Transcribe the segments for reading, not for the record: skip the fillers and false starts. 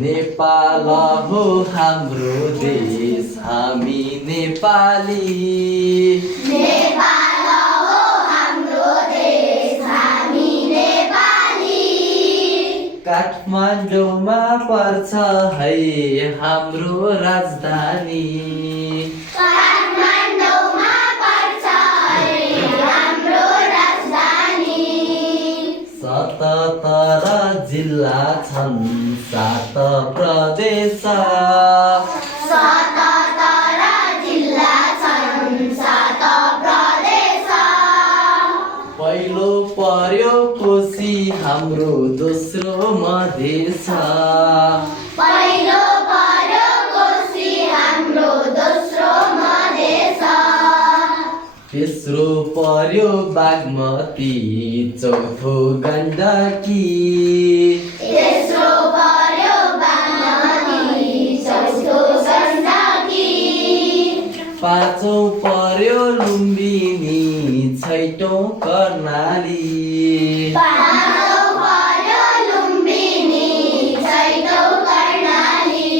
नेपाल हो हाम्रो देश हामी नेपाली नेपाल हो हाम्रो देश हामी नेपाली काठमाडौँमा पर्छ है हाम्रो राजधानी काठमाडौँमा पर्छ है हाम्रो राजधानी 77 जिल्ला छन् 7 प्रदेश 77 जिल्ला छन् 7 प्रदेश पहिलो पर्यो कोशी हाम्रो दोस्रो मधेस पहिलो पर्यो कोशी हाम्रो दोस्रो मधेस तेस्रो पर्यो बागमती चौथो गण्डकी तेस्रो पर्यो बागमती चौथो गण्डकी पाँचौं पर्यो लुम्बिनी छैटौं कर्णाली पाँचौं पर्यो लुम्बिनी छैटौं कर्णाली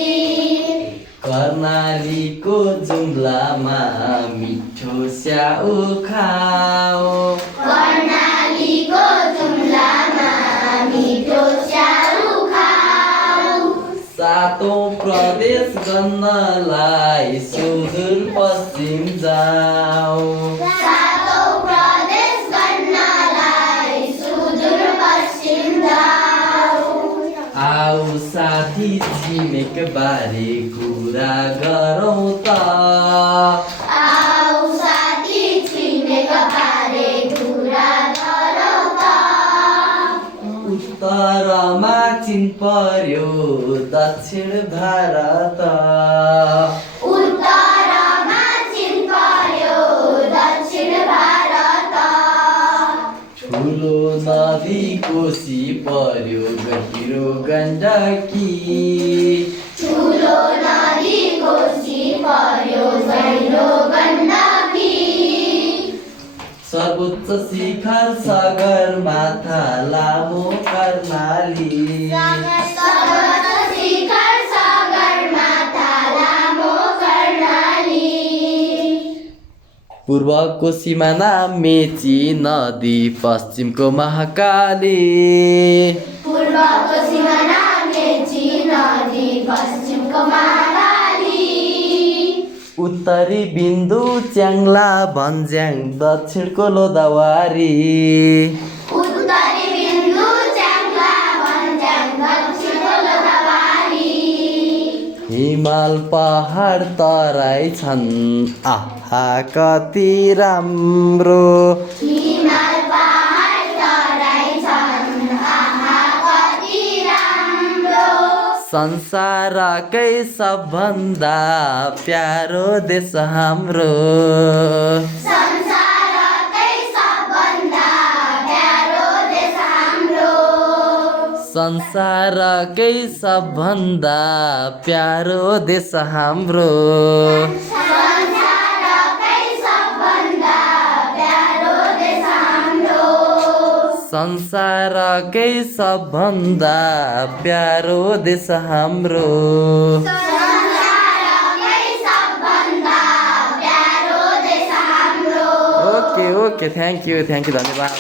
कर्णालीको जुम्लामा मिठो स्याउ खाओ कर्णालीको जुम्लामा मिठो स्याउ खाऊ सातौं प्रदेश गन्नलाई सुदूर पश्चिम जाऊ सातौं प्रदेश गर्नलाई सुदूर पश्चिम जाऊ आऊ साथी छिमेक बारे कुरा गरौँ त आऊ साथी छिमेक बारे कुरा गरौँ त उत्तरमा चिन पर्यो दक्षिण भारत उत्तरमा चिन पर्यो दक्षिण भारत ठुलो नदी कोशी पर्यो गहिरो गण्डकी ठुलो नदी कोशी पर्यो गहिरो गण्डकी सर्वोच्च शिखर सगरमाथा लामो कर्णाली सर्वोच्च शिखर सगरमाथा लामो कर्णाली पूर्वको सिमाना मेची नदी पश्चिमको महाकाली पूर्वको सिमाना मेची नदी पश्चिमको महाकाली उत्तरी बिन्दु च्याङ्ला भन्ज्याङ दक्षिणको लोदावारी उत्तरी बिन्दु च्याङ्ला भन्ज्याङ दक्षिणको लोधावारी हिमाल पहाड तराई छन् आहा कति राम्रो हिमाल पहाड तराई छन् आहा कति राम्रो संसारकै सबभन्दा प्यारो देश हाम्रो संसारकै सबभन्दा प्यारो देश हाम्रो संसारकै सबभन्दा प्यारो देश हाम्रो संसारकै सबभन्दा प्यारो देश हाम्रो संसारकै सबभन्दा प्यारो देश हाम्रो संसारकै सबभन्दा प्यारो देश हाम्रो ओके थ्याङ्क यू धन्यवाद